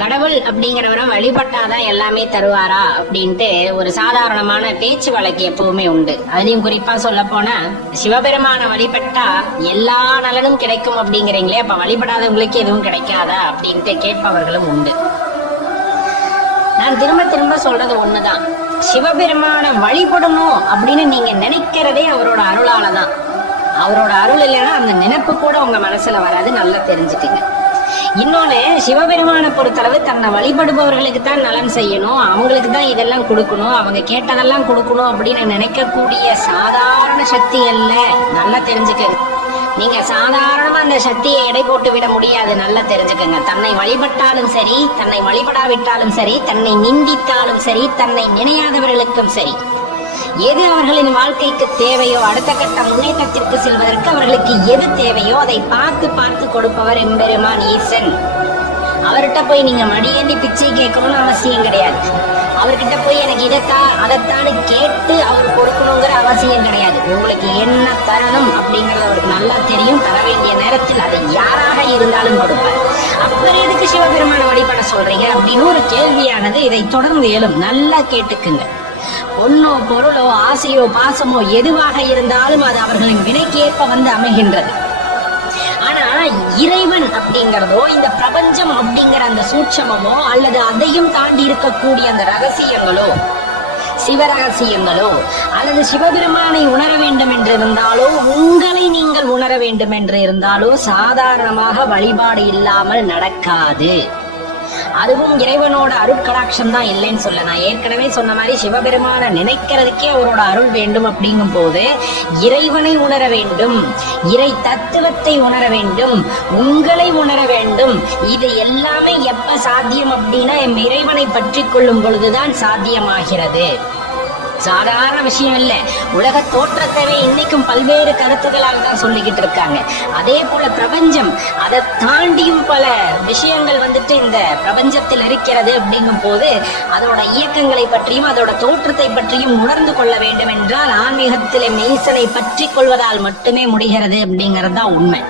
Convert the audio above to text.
கடவுள் அப்படிங்கிறவரை வழிபட்டாதான் எல்லாமே தருவாரா அப்படின்ட்டு ஒரு சாதாரணமான பேச்சு வழக்கு எப்பவுமே உண்டு. அதுலயும் குறிப்பா சொல்ல போனா சிவபெருமான வழிபட்டா எல்லா நலனும் கிடைக்கும் அப்படிங்கிறீங்களே, அப்ப வழிபடாதவங்களுக்கு எதுவும் கிடைக்காதா அப்படின்ட்டு கேட்பவர்களும் உண்டு. நான் திரும்ப திரும்ப சொல்றது ஒண்ணுதான், சிவபெருமான வழிபடணும் அப்படின்னு நீங்க நினைக்கிறதே அவரோட அருளாலதான். அவரோட அருள் இல்லைன்னா அந்த நினைப்பு கூட உங்க மனசுல வராது, நல்லா தெரிஞ்சுக்கங்க. இன்னொன்னு, சிவபெருமான பொறுத்தளவு தன்னை வழிபடுபவர்களுக்கு தான் நலன் செய்யணும், அவங்களுக்கு தான் இதெல்லாம் கொடுக்கணும், அவங்க கேட்டதெல்லாம் கொடுக்கணும் அப்படின்னு நினைக்கக்கூடிய சாதாரண சக்தி அல்ல, நல்லா தெரிஞ்சுக்கங்க. நீங்க சாதாரணமா அந்த சக்தியை எடை போட்டு விட முடியாது, நல்லா தெரிஞ்சுக்கங்க. தன்னை வழிபட்டாலும் சரி, தன்னை வழிபடாவிட்டாலும் சரி, தன்னை நிந்தித்தாலும் சரி, தன்னை நினையாதவர்களுக்கும் சரி, எது அவர்களின் வாழ்க்கைக்கு தேவையோ, அடுத்த கட்ட முன்னேற்றத்திற்கு செல்வதற்கு அவர்களுக்கு எது தேவையோ அதை பார்த்து பார்த்து கொடுப்பவர் எம்பெருமான் ஈசன். அவர்கிட்ட போய் நீங்க மடியேந்தி பிச்சை கேட்கணும்னு அவசியம் கிடையாது. அவர்கிட்ட போய் எனக்கு இதைத்தான் அதைத்தான்னு கேட்டு அவர் கொடுக்கணுங்கிற அவசியம் கிடையாது. உங்களுக்கு என்ன தரணும் அப்படிங்கறது அவருக்கு நல்லா தெரியும். தர வேண்டிய நேரத்தில் அதை யாராக இருந்தாலும் கொடுப்பார். அப்புறம் எதுக்கு சிவபெருமான வழிபட சொல்றீங்க அப்படின்னு ஒரு கேள்வியானது இதை தொடர்ந்து எழும். நல்லா கேட்டுக்குங்க. பொண்ணோ பொருளோ ஆசையோ பாசமோ எதுவாக இருந்தாலும் அது அவர்களின் வினைக்கேற்ப வந்து அமைகின்றது. ஆனா இறைவன் அப்படிங்கிறதோ, இந்த பிரபஞ்சம் அப்படிங்கிற அந்த சூட்சமோ, அல்லது அதையும் தாண்டி இருக்கக்கூடிய அந்த ரகசியங்களோ, சிவரகசியங்களோ, அல்லது சிவபெருமானை உணர வேண்டும் என்று இருந்தாலோ, உங்களை நீங்கள் உணர வேண்டும் என்று இருந்தாலோ சாதாரணமாக வழிபாடு இல்லாமல் நடக்காது. அதுவும் இறைவனோட அருட்கடாட்சம் தான் இல்லைன்னு சொல்ல. நான் ஏற்கனவே சொன்ன மாதிரி சிவபெருமான நினைக்கிறதுக்கே அவரோட அருள் வேண்டும். அப்படிங்கும் போது இறைவனை உணர வேண்டும், இறை தத்துவத்தை உணர வேண்டும், உங்களை உணர வேண்டும். இது எல்லாமே எப்ப சாத்தியம் அப்படின்னா இறைவனை பற்றி கொள்ளும் பொழுதுதான் சாத்தியமாகிறது. சாதாரண விஷயம் இல்ல. உலக தோற்றத்தவே இன்னைக்கும் பல்வேறு கருத்துக்களால் தான் சொல்லிக்கிட்டு இருக்காங்க. அதே போல பிரபஞ்சம், அதை தாண்டியும் பல விஷயங்கள் வந்துட்டு இந்த பிரபஞ்சத்தில் இருக்கிறது. அப்படிங்கும் போது அதோட இயக்கங்களை பற்றியும் அதோட தோற்றத்தை பற்றியும் உணர்ந்து கொள்ள வேண்டும் என்றால் ஆன்மீகத்திலே மெய்சனை பற்றி கொள்வதால் மட்டுமே முடிகிறது அப்படிங்கிறது தான் உண்மை.